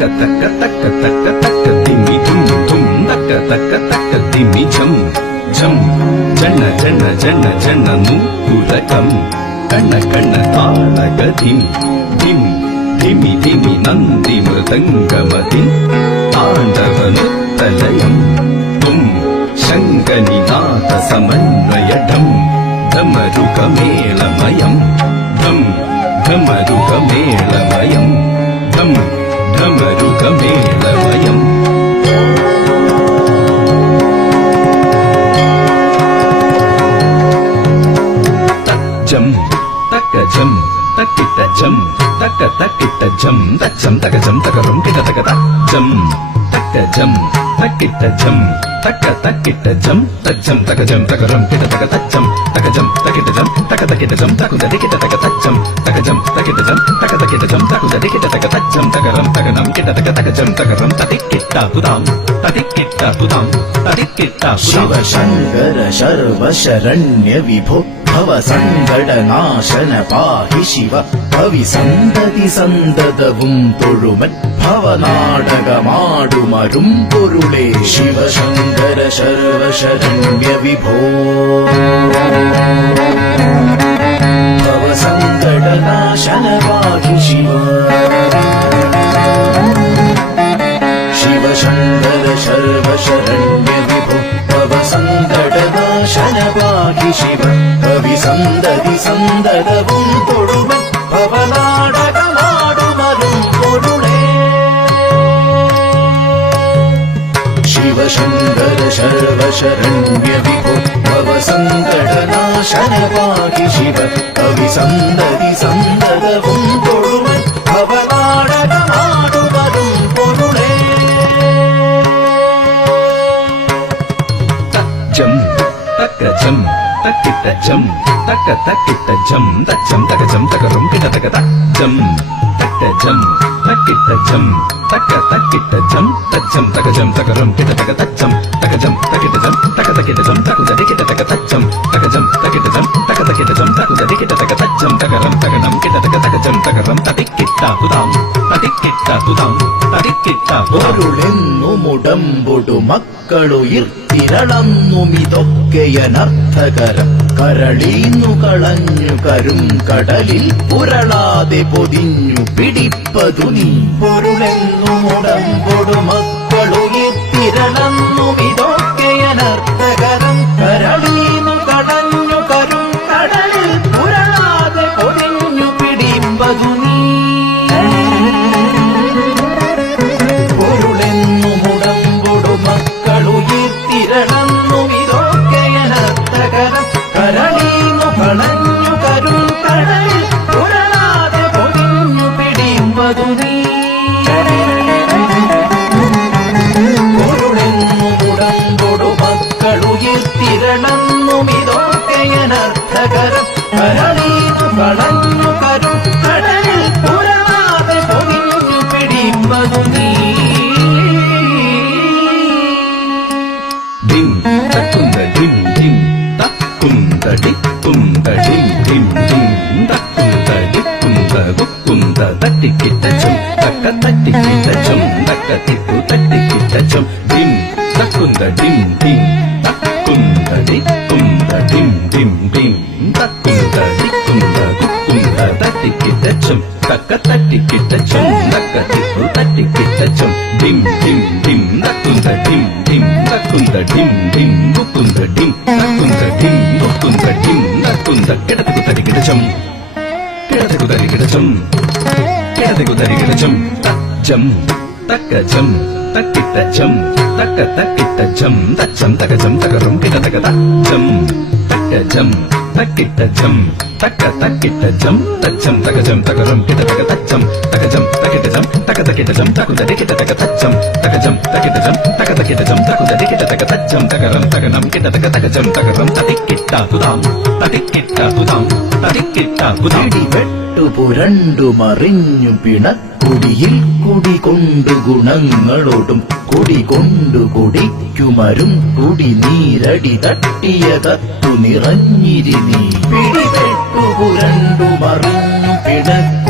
തക്ക തക്ക തക്ക തക്ക തക്ക തിമ്മി തും തും തക്ക തക്ക തക്ക തിമ്മി ഝം ഝം ജണ്ണ ജണ്ണ ജണ്ണ ജണ്ണ നൂപുരകം കണ്ണ കണ്ണ താളഗതിം ധിം ധിമി ധിമി നന്ദി മൃദംഗമതി താണ്ഡവ നൃത്തലയം തും ശങ്കനിനാഥ സമന്വയഠം ധമരുകമേളമയം ധം ധമരുകമേളമയം ധം ധമരുകമേളമയം തജ്ജം തക്കജം തക്കിട്ടജം തക്ക തക്കിട്ടജം തജ്ജം തകജം തകറും കിട തക തജ്ജം തക്കജം തക്കിട്ടജം തക്ക തക്കിട്ടജം തജ്ജം തകജം തകറും കിട തക തജ്ജം തകജം തക്കിട്ടജം തക തക്കിട്ടജം തകുജ കിട തക തജ്ജം തകജം തക്കിട്ടജം തക തക്കിട്ടജം തകുജ കിട തക തജ്ജം തകരം തകനം കിട തക തകജം തകരം തതിക്കിട്ട തുതാം തതിക്കിട്ട തുതാം തതിക്കിട്ട ശിവ ശങ്കര ശർവ ശരണ്യ വിഭോ ഭവ സങ്കടനാശന പാഹി ശിവ ഭവി സന്തതി സന്തതവും തൊഴുമൻ ഭവനാടകമാടുമരും പൊരുളേ ശിവ ശങ്കര ശർവ ശരണ്യ വിഭോ ഭവ സങ്കടനാശന പാഹി ശിവ ശിവ ശങ്കര ശർവ ശരണ്യ വിഭോ ഭവ സങ്കടനാശന പാഹി ശിവ ഭവി സന്തതി സന്തതവും തൊഴുമൻ ഭവനാടകമാടുമരും പൊരുളേ ശിവ ശങ്കര ശർവ ശരണ്യ വിഭോ ഭവ സങ്കടനാശന പാഹി ശിവ ഭവി സന്തതി സന്തതവും തൊഴുമൻ ഭവനാടകമാടുമരും പൊരുളേ തജ്ജം തക്കജം തക്കിട്ടജം തക്ക തക്കിട്ടജം തജ്ജം തകജം തകറും കിട തക തജ്ജം തക്കജം തക്കിട്ടജം തക്ക തക്കിട്ടജം തജ്ജം തകജം തകറും കിട തക തജ്ജം തകജം തക്കിട്ടജം തക തക്കിട്ടജം തകുജ കിട തക തജ്ജം തകജം തക്കിട്ടജം തക തക്കിട്ടജം തകുജ കിട തക തജ്ജം തകരം തകണം കിട തക തകജം തകരം തതിക്കിട്ട തുതാം തതിക്കിട്ട തുതാം തതിക്കിട്ട പൊരുളെന്നു മുടമ്പൊടു മക്കളുയിർത്തിരളന്നുമിതൊക്കെയനർത്ഥകരം കരളീന്നു കളഞ്ഞു കരും കടലിൽ പുരളാതെ പൊതിഞ്ഞു പിടിപ്പതു നീ പൊരുളെന്നു മുടമ്പൊടു മക്കളുയിർത്തിരളന്നുമിതൊക്കെയനർത്ഥകരം കരളീന്നു കളഞ്ഞു കരും കടലിൽ പുരളാതെ പൊതിഞ്ഞു പിടിപ്പതു നീ പൊരുളെന്നു മുടമ്പൊടു മക്കളുയിർത്തിരളന്നുമിതൊക്കെയനർത്ഥകരം കരളീന്നു കളഞ്ഞു കരും കടലിൽ പുരളാതെ പൊതിഞ്ഞു പിടിപ്പതു നീ പൊരുളെന്നു മുടമ്പൊടു മക്കളുയിർത്തിരളന്നുമിതൊക്കെയനർത്ഥകരം കരളീന്നു കളഞ്ഞു കരും കടലിൽ പുരളാതെ പൊതിഞ്ഞു പിടിപ്പതു നീ ധിം തക്കുന്ത ധിം ധിം തക്കുന്ത ടിക്കുന്ത ധിം ധിം ധിം തക്കുന്ത ടിക്കുന്ത കുക്കുന്ത തട്ടിക്കിട്ടജം തക്ക തട്ടിക്കിട്ടജം തക്ക തിക്കു തട്ടിക്കിട്ടജം ധിം തക്കുന്ത ധിം ധിം തക്കുന്ത ടിക്കുന്ത ധിം ധിം ധിം തക്കുന്ത ടിക്കുന്ത കുക്കുന്ത തട്ടിക്കിട്ടജം തക്ക തട്ടിക്കിട്ടജം തക്ക തിക്കു തട്ടിക്കിട്ടജം ധിം ധിം ധിം തക്കുന്ത ധിം ധിം തക്കുന്ത ധിം ധിം കുക്കുന്ത ധിം തക്കുന്ത ധിം കുക്കുന്ത ധിം തക്കുന്ത കിടതകു തരികിടജം കിടതകു തരികിടജം കിടതകു തരികിടജം തജ്ജം തക്കജം തക്കിട്ടജം തക്ക തക്കിട്ടജം തജ്ജം തകജം തകറും കിട തക തജ്ജം തക്കജം തക്കിട്ടജം തക്ക തക്കിട്ടജം തജ്ജം തകജം തകറും കിട തക തജ്ജം തകജം തക്കിട്ടജം തക തക്കിട്ടജം തകുജ കിട തക തജ്ജം തകജം തക്കിട്ടജം തക തക്കിട്ടജം തകുജ കിട തക തജ്ജം തകരം തകണം കിട തക തകജം തകരം തതിക്കിട്ട തുതാം തതിക്കിട്ട തുതാം തതിക്കിട്ട തുതാം പിടിപെട്ടു പുരണ്ടു മറിഞ്ഞു പിണക്കുടിയിൽ കുടികൊണ്ടു ഗുണങ്ങളോടും കുടികൊണ്ടു കുടിക്കുമരും കുടി നീരടി തട്ടിയ തത്തു നിറഞ്ഞിരി നീ പിടിപെട്ടു പുരണ്ടു മറിഞ്ഞു പിണക്കു